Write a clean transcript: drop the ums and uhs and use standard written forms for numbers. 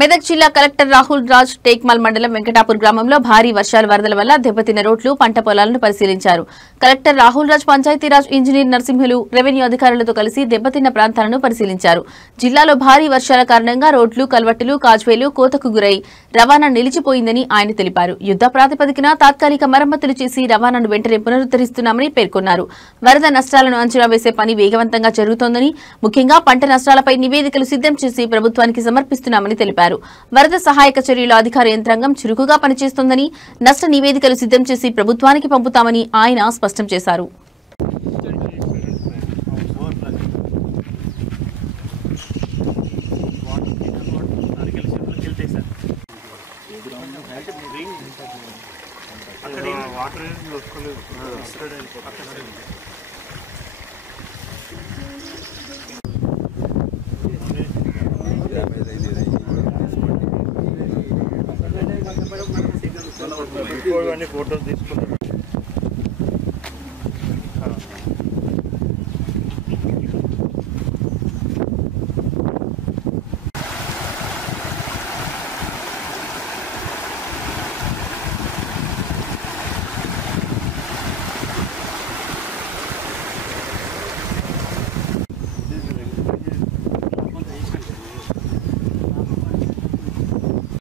మెదక్ జిల్లా కలెక్టర్ రాహుల్ రాజ్ టేక్మల్ మండలం వెంకటాపూర్ గ్రామంలో భారీ వర్షాల వరదల వల్ల దెబ్బతిన్న రోడ్లు పంట పొలాలను పరిశీలించారు. Collector Rahul Raj Panchayati Raj engineer Narasimhulu revenue అధికారులతో కలిసి దెబ్బతిన్న ప్రాంతాలను పరిశీలించారు. జిల్లాలో భారీ వర్షాల కారణంగా రోడ్లు, కల్వట్టులు, కాజ్వేలు కోతకు గురై రవాణా నిలిచిపోయిందని ఆయన తెలిపారు. యుద్ధ ప్రాతిపదికన తాత్కాలిక మరమ్మతులు చేసి రవాణాను వెంటనే పునరుద్దరిస్తున్నామని పేర్కొన్నారు. వరద నష్టాలను అంచనా వేసే పని వేగవంతంగా జరుగుతోందని, ముఖ్యంగా పంట నష్టాలపై నివేదికలు సిద్దం చేసి ప్రభుత్వానికి సమర్పిస్తున్నామని తెలిపారు. వరద సహాయక చర్యల అధికార యంత్రాంగం చురుకుగా పనిచేస్తోందని, నష్ట నివేదికలు సిద్దం చేసి ప్రభుత్వానికి పంపుతామని ఆయన స్పష్టం చేశారు. ఫోటోలు తీసుకుంటాం.